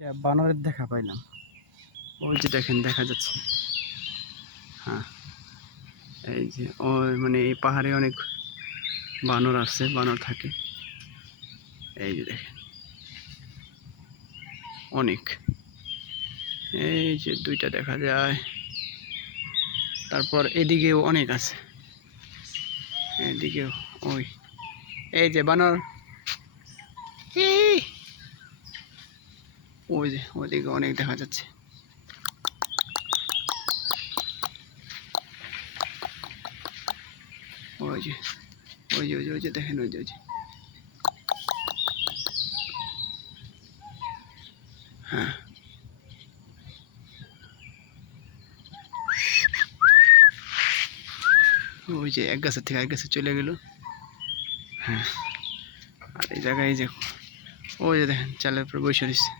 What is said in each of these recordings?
বানরের দেখা পাইলাম। ওই যে দেখেন, দেখা যাচ্ছে। হ্যাঁ, এই যে ওই মানে এই পাহাড়ে অনেক বানর আছে, বানর থাকে। এই যে দেখেন অনেক, এই যে দুইটা দেখা যায়। তারপর এদিকেও অনেক আছে, এদিকেও ওই এই যে বানর, ওই যে ওইদিকে অনেক দেখা যাচ্ছে। ওই যে ওই যে ওই যে ওই যে দেখেন, ওই যে ওই যে হ্যাঁ, ওই যে এক গাছের থেকে এক গাছে চলে গেল। হ্যাঁ, আর এই জায়গায় এই যে ওই যে দেখেন চালের উপর বসে রয়েছে।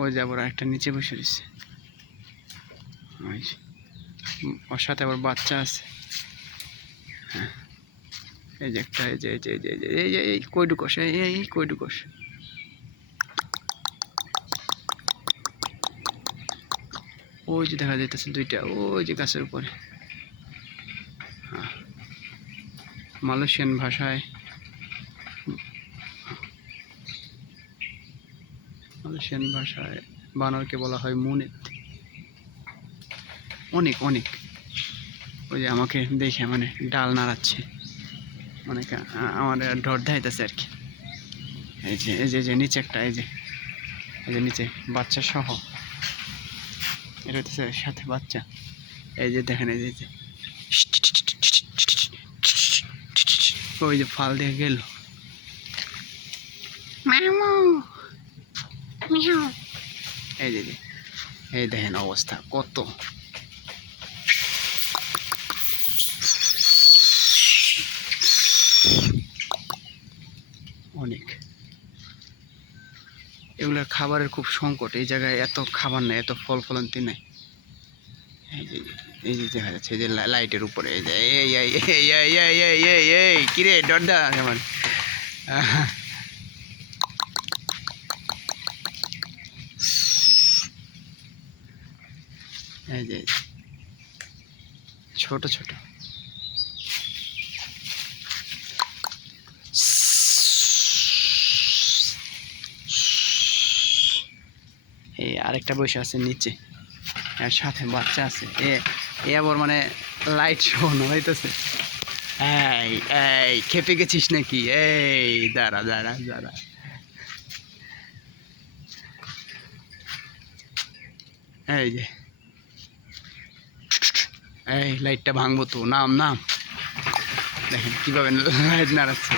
ওই যে আবার একটা নিচে বসে রয়েছে। ওর সাথে আবার বাচ্চা আছে। হ্যাঁ, এই যে একটা, এই যে এই যে এই যে এই যে এই কইডুকস, এই কইডুকস। ওই যে দেখা যাইতেছে দুইটা, ওই যে গাছের উপরে। হ্যাঁ, মালয়েশিয়ান ভাষায় বানরকে বলা হয় মুনিত। অনেক অনেক। ওই যে আমাকে দেখে মানে ডাল নাড়াচ্ছে, মানে আমার ডর দেখাইতেছে আর কি। এই যে এই যে এই যে নিচে একটা, এই যে এই যে নিচে বাচ্চা সহ, এটা হচ্ছে সাথে বাচ্চা। এই যে দেখেন, এই যে ওই যে ফাল দিয়ে গেল। এই যে এই দেখেন অবস্থা কত। অনেক, এগুলোর খাবারের খুব সংকট এই জায়গায়, এত খাবার নাই, এত ফল ফলান্তি নাই। এই যে এই যে দেখা যাচ্ছে, এই যে লাইটের উপরে, এই যে এই এই এই এই এই এই এই এই কিরে ডরদা কেমন। এই যে ছোট ছোট, এই আরেকটা বসে আছে নিচে, আর সাথে বাচ্চা আছে। এ আবার মানে লাইট শো নড়াইতেছে। এই এই খেপে গেছিস নাকি? এই দাঁড়া দাঁড়া দাঁড়া, এই যে এই লাইটটা ভাঙবো তো, নাম নাম। দেখেন কিভাবে লাইট নাড়াচ্ছে।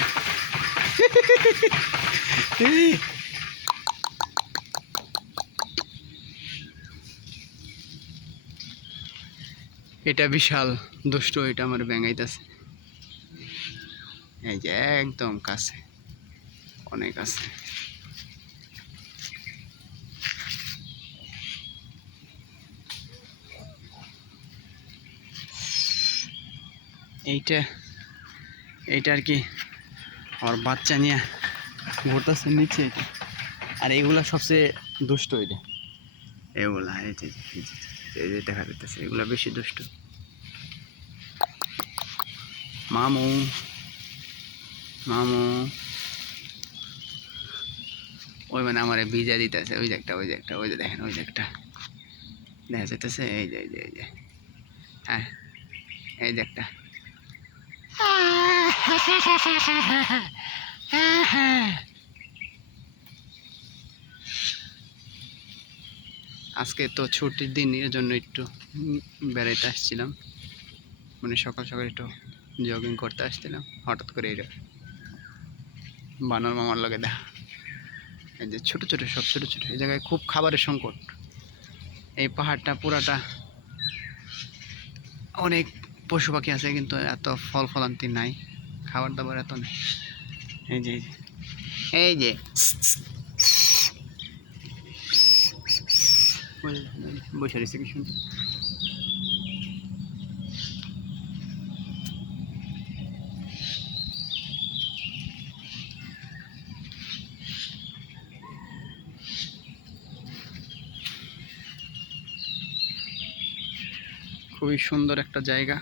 এটা বিশাল দুষ্ট, এটা আমার ব্যাঙাইতেছে। এই যে একদম কাছে, অনেক আছে। এইটা এইটা আর কি আমার বাচ্চা নিয়ে ঘুরতেছে নিচে। আর এগুলা সবচেয়ে দুষ্ট, এটা এগুলা এই যে এই যে দেখা যাইতেছে, এগুলা বেশি দুষ্ট। মামু মামু ওই মানে আমার ভিজা দিতেছে। ওই যে একটা, ওই যে একটা, ওই যে দেখেন, ওই যে একটা দেখা যাইতেছে। এই যে এই যে এই যে হ্যাঁ, এই যে একটা। আজকে তো ছুটির দিন, এর জন্য একটু বেড়াইতে আসছিলাম, মানে সকাল সকাল একটু জগিং করতে আসছিলাম। হঠাৎ করে এর বানর মামার লগে দেখা। এই যে ছোট ছোট, সব ছোট ছোট। এই জায়গায় খুব খাবারের সংকট। এই পাহাড়টা পুরাটা অনেক পশু পাখি আছে, কিন্তু এত ফল ফলান্তি নাই, খাবার দাবার এত নেই। এই যে এই যে বসে রয়েছে কি সুন্দর। খুবই সুন্দর একটা জায়গা।